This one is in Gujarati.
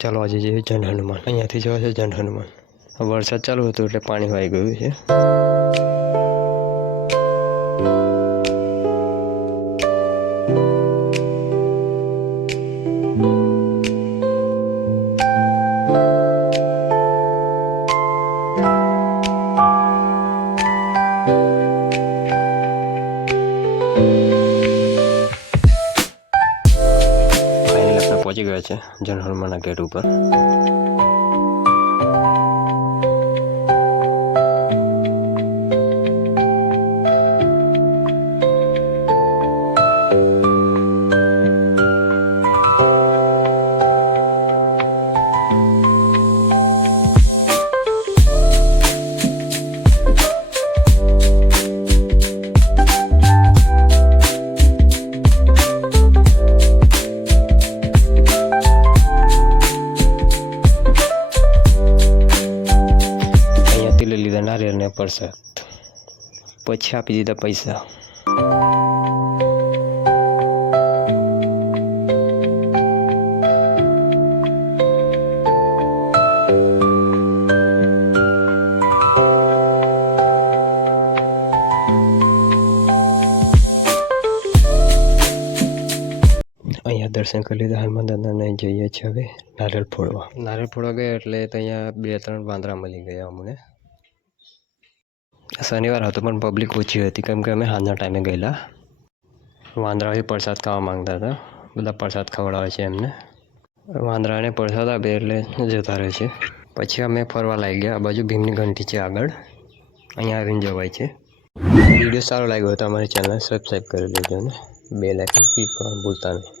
ચાલો આજે જઈએ જન હનુમાન. અહીંયાથી જવા છે જન હનુમાન. વરસાદ ચાલુ હતો એટલે પાણી વાઈ ગયું છે. thank આપણે પહોંચી ગયા છે જન હનુમાનના ગેટ ઉપર. લીધા ને પ્રસાદ પછી આપી દીધા પૈસા અહીંયા દર્શન કરી લીધા હનુમાન દાદાને જઈએ છીએ હવે નારિયેળ ફોડવા નારિયેળ ફોડવા ગયા એટલે અહીંયા બે ત્રણ વાંદરા મળી ગયા અમને। શનિવાર હતો પણ પબ્લિક ઓછી હતી. કેમ કે અમે હાલના ટાઈમે ગયેલા. વાંદરાએ પ્રસાદ ખાવા માંગતા હતા. બધા પ્રસાદ ખવડાવે છે એમને. વાંદરાને પ્રસાદ આપે એટલે જતા રહે છે. પછી અમે ફરવા લાગી ગયા. આ બાજુ ભીમની ઘંટી છે આગળ. અહીંયા આવીને જવાય છે. વીડિયો સારો લાગ્યો તો અમારી ચેનલ સબસ્ક્રાઈબ કરી દેજો ને. બે લાઇકન ક્લિક કરવાનું ભૂલતા નહીં.